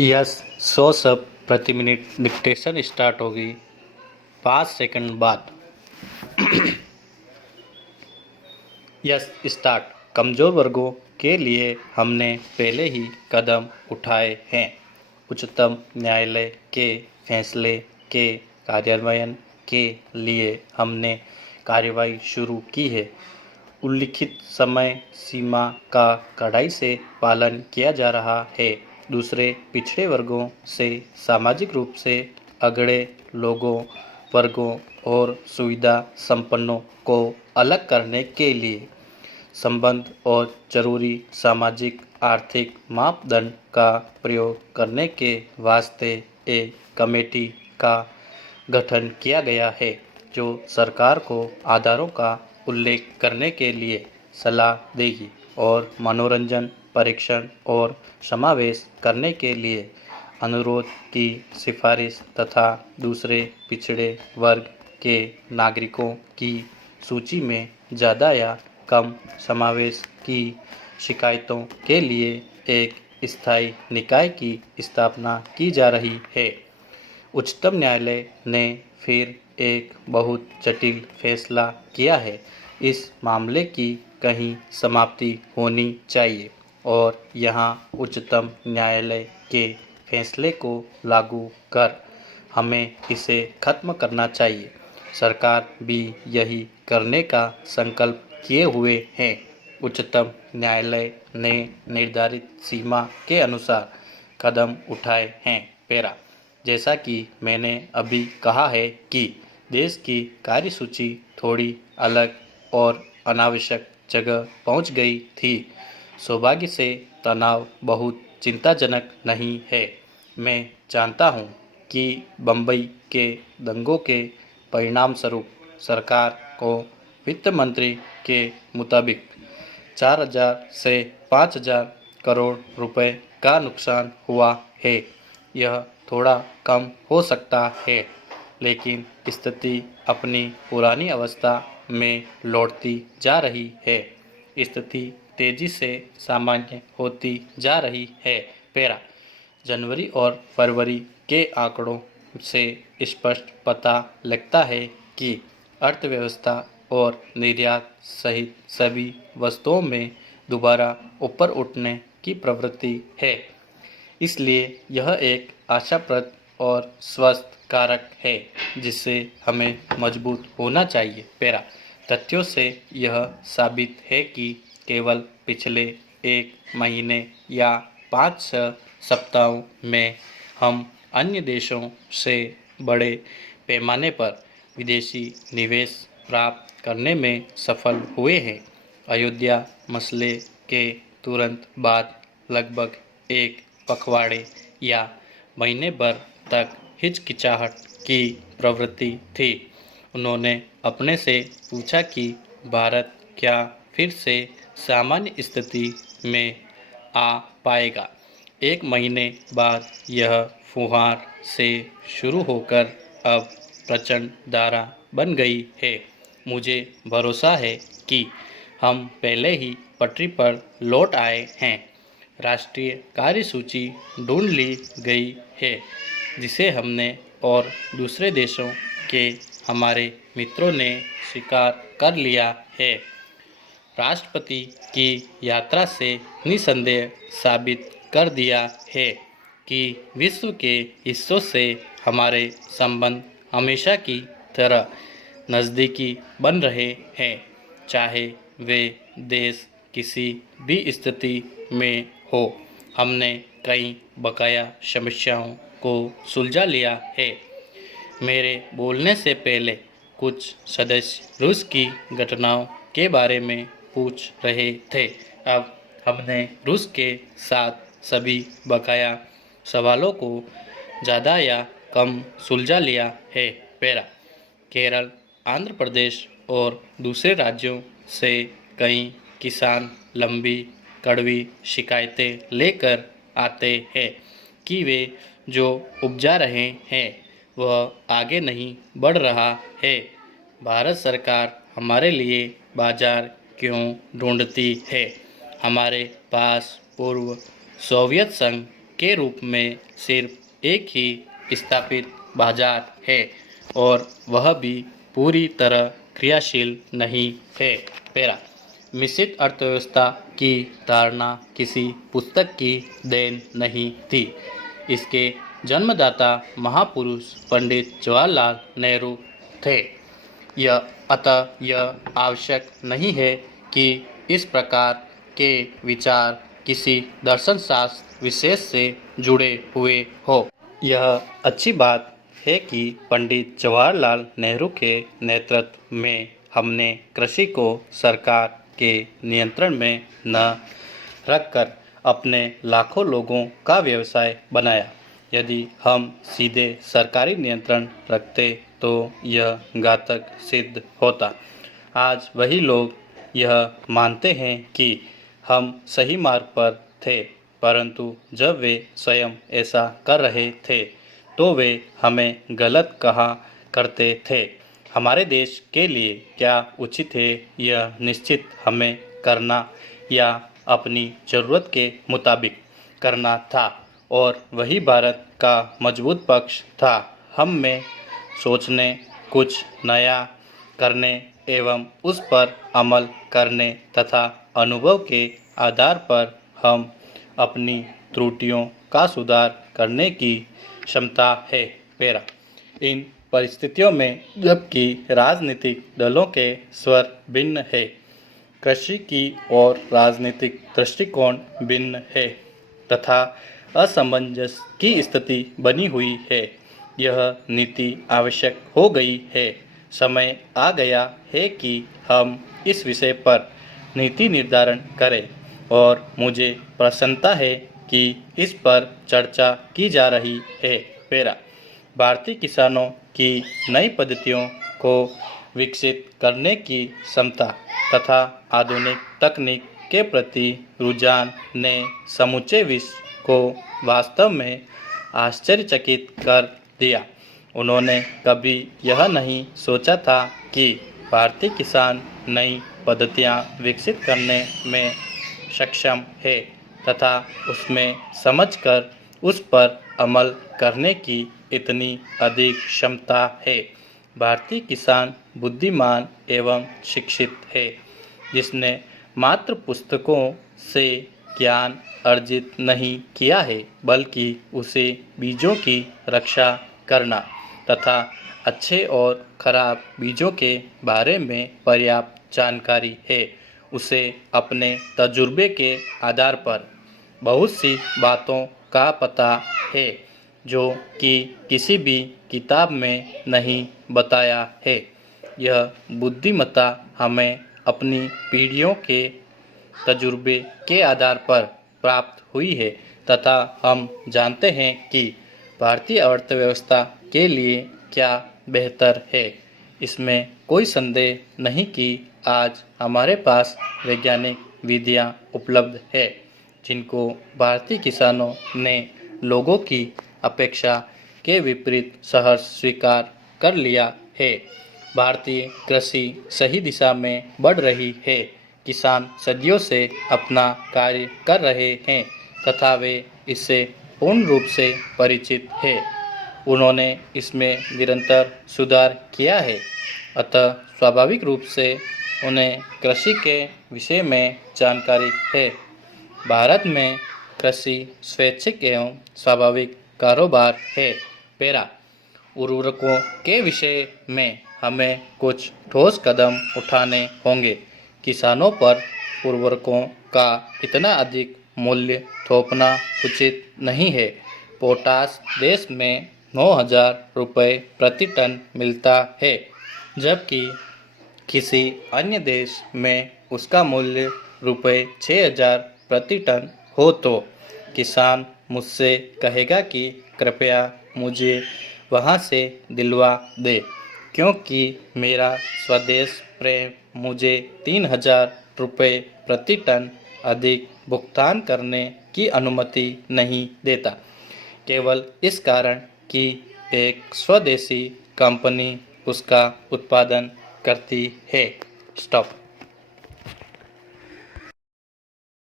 Yes 100 शब्द प्रति minute dictation start होगी 5 सेकंड बाद। Yes start. कमज़ोर वर्गों के लिए हमने पहले ही कदम उठाए हैं। उच्चतम न्यायालय के फैसले के कार्यान्वयन के लिए हमने कार्रवाई शुरू की है। उल्लिखित समय सीमा का कड़ाई से पालन किया जा रहा है। दूसरे पिछड़े वर्गों से सामाजिक रूप से अगड़े लोगों, वर्गों और सुविधा संपन्नों को अलग करने के लिए संबंध और जरूरी सामाजिक आर्थिक मापदंड का प्रयोग करने के वास्ते एक कमेटी का गठन किया गया है, जो सरकार को आधारों का उल्लेख करने के लिए सलाह देगी और मनोरंजन, परीक्षण और समावेश करने के लिए अनुरोध की सिफारिश तथा दूसरे पिछड़े वर्ग के नागरिकों की सूची में ज़्यादा या कम समावेश की शिकायतों के लिए एक स्थायी निकाय की स्थापना की जा रही है। उच्चतम न्यायालय ने फिर एक बहुत जटिल फैसला किया है। इस मामले की कहीं समाप्ति होनी चाहिए और यहाँ उच्चतम न्यायालय के फैसले को लागू कर हमें इसे खत्म करना चाहिए। सरकार भी यही करने का संकल्प किए हुए हैं। उच्चतम न्यायालय ने निर्धारित सीमा के अनुसार कदम उठाए हैं। पैरा, जैसा कि मैंने अभी कहा है कि देश की कार्यसूची थोड़ी अलग और अनावश्यक जगह पहुंच गई थी। सौभाग्य से तनाव बहुत चिंताजनक नहीं है। मैं जानता हूं कि बम्बई के दंगों के परिणामस्वरूप सरकार को वित्त मंत्री के मुताबिक 4,000 से 5,000 करोड़ रुपए का नुकसान हुआ है। यह थोड़ा कम हो सकता है, लेकिन स्थिति अपनी पुरानी अवस्था में लौटती जा रही है। स्थिति तेजी से सामान्य होती जा रही है। पैरा, जनवरी और फरवरी के आंकड़ों से स्पष्ट पता लगता है कि अर्थव्यवस्था और निर्यात सहित सभी वस्तुओं में दोबारा ऊपर उठने की प्रवृत्ति है। इसलिए यह एक आशाप्रद और स्वस्थ कारक है जिससे हमें मजबूत होना चाहिए। पैरा, तथ्यों से यह साबित है कि केवल पिछले एक महीने या 5-6 सप्ताहों में हम अन्य देशों से बड़े पैमाने पर विदेशी निवेश प्राप्त करने में सफल हुए हैं। अयोध्या मसले के तुरंत बाद लगभग एक पखवाड़े या महीने भर तक हिचकिचाहट की प्रवृत्ति थी। उन्होंने अपने से पूछा कि भारत क्या फिर से सामान्य स्थिति में आ पाएगा। एक महीने बाद यह फुहार से शुरू होकर अब प्रचंड धारा बन गई है। मुझे भरोसा है कि हम पहले ही पटरी पर लौट आए हैं। राष्ट्रीय कार्यसूची ढूंढ ली गई है जिसे हमने और दूसरे देशों के हमारे मित्रों ने स्वीकार कर लिया है। राष्ट्रपति की यात्रा से निसंदेह साबित कर दिया है कि विश्व के हिस्सों से हमारे संबंध हमेशा की तरह नज़दीकी बन रहे हैं, चाहे वे देश किसी भी स्थिति में हो। हमने कई बकाया समस्याओं को सुलझा लिया है। मेरे बोलने से पहले कुछ सदस्य रूस की घटनाओं के बारे में पूछ रहे थे। अब हमने रूस के साथ सभी बकाया सवालों को ज़्यादा या कम सुलझा लिया है। पैरा, केरल, आंध्र प्रदेश और दूसरे राज्यों से कई किसान लंबी कड़वी शिकायतें लेकर आते हैं कि वे जो उपजा रहे हैं वह आगे नहीं बढ़ रहा है। भारत सरकार हमारे लिए बाजार क्यों ढूंढती है? हमारे पास पूर्व सोवियत संघ के रूप में सिर्फ एक ही स्थापित बाजार है और वह भी पूरी तरह क्रियाशील नहीं है। पैरा मिश्रित अर्थव्यवस्था की धारणा किसी पुस्तक की देन नहीं थी। इसके जन्मदाता महापुरुष पंडित जवाहरलाल नेहरू थे। यह आवश्यक नहीं है कि इस प्रकार के विचार किसी दर्शन शास्त्र विशेष से जुड़े हुए हो। यह अच्छी बात है कि पंडित जवाहरलाल नेहरू के नेतृत्व में हमने कृषि को सरकार के नियंत्रण में न रखकर अपने लाखों लोगों का व्यवसाय बनाया। यदि हम सीधे सरकारी नियंत्रण रखते तो यह घातक सिद्ध होता। आज वही लोग यह मानते हैं कि हम सही मार्ग पर थे, परंतु जब वे स्वयं ऐसा कर रहे थे तो वे हमें गलत कहा करते थे। हमारे देश के लिए क्या उचित है यह निश्चित हमें करना या अपनी ज़रूरत के मुताबिक करना था और वही भारत का मजबूत पक्ष था। हम में सोचने, कुछ नया करने एवं उस पर अमल करने तथा अनुभव के आधार पर हम अपनी त्रुटियों का सुधार करने की क्षमता है। पैरा इन परिस्थितियों में जबकि राजनीतिक दलों के स्वर भिन्न है, कृषि की और राजनीतिक दृष्टिकोण भिन्न है तथा असमंजस की स्थिति बनी हुई है, यह नीति आवश्यक हो गई है। समय आ गया है कि हम इस विषय पर नीति निर्धारण करें और मुझे प्रसन्नता है कि इस पर चर्चा की जा रही है। पैरा भारतीय किसानों की नई पद्धतियों को विकसित करने की क्षमता तथा आधुनिक तकनीक के प्रति रुझान ने समूचे विश्व को वास्तव में आश्चर्यचकित कर दिया। उन्होंने कभी यह नहीं सोचा था कि भारतीय किसान नई पद्धतियाँ विकसित करने में सक्षम है तथा उसमें समझकर उस पर अमल करने की इतनी अधिक क्षमता है। भारतीय किसान बुद्धिमान एवं शिक्षित है, जिसने मात्र पुस्तकों से ज्ञान अर्जित नहीं किया है, बल्कि उसे बीजों की रक्षा करना तथा अच्छे और खराब बीजों के बारे में पर्याप्त जानकारी है। उसे अपने तजुर्बे के आधार पर बहुत सी बातों का पता है जो कि किसी भी किताब में नहीं बताया है। यह बुद्धिमत्ता हमें अपनी पीढ़ियों के तजुर्बे के आधार पर प्राप्त हुई है तथा हम जानते हैं कि भारतीय अर्थव्यवस्था के लिए क्या बेहतर है। इसमें कोई संदेह नहीं कि आज हमारे पास वैज्ञानिक विधियाँ उपलब्ध है जिनको भारतीय किसानों ने लोगों की अपेक्षा के विपरीत सहर्ष स्वीकार कर लिया है। भारतीय कृषि सही दिशा में बढ़ रही है। किसान सदियों से अपना कार्य कर रहे हैं तथा वे इससे पूर्ण रूप से परिचित हैं। उन्होंने इसमें निरंतर सुधार किया है, अतः स्वाभाविक रूप से उन्हें कृषि के विषय में जानकारी है। भारत में कृषि स्वैच्छिक एवं स्वाभाविक कारोबार है। पैरा उर्वरकों के विषय में हमें कुछ ठोस कदम उठाने होंगे। किसानों पर उर्वरकों का इतना अधिक मूल्य थोपना उचित नहीं है। पोटाश देश में 9,000 रुपये प्रति टन मिलता है, जबकि किसी अन्य देश में उसका मूल्य रुपये 6,000 प्रति टन हो तो किसान मुझसे कहेगा कि कृपया मुझे वहाँ से दिलवा दे, क्योंकि मेरा स्वदेश प्रेम मुझे 3,000 रुपये प्रति टन अधिक भुगतान करने की अनुमति नहीं देता, केवल इस कारण कि एक स्वदेशी कंपनी उसका उत्पादन करती है। स्टॉप।